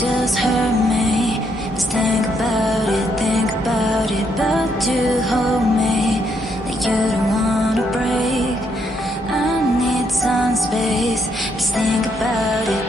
just hurt me. Just think about it, but you hold me like you don't wanna break. I need some space, just think about it.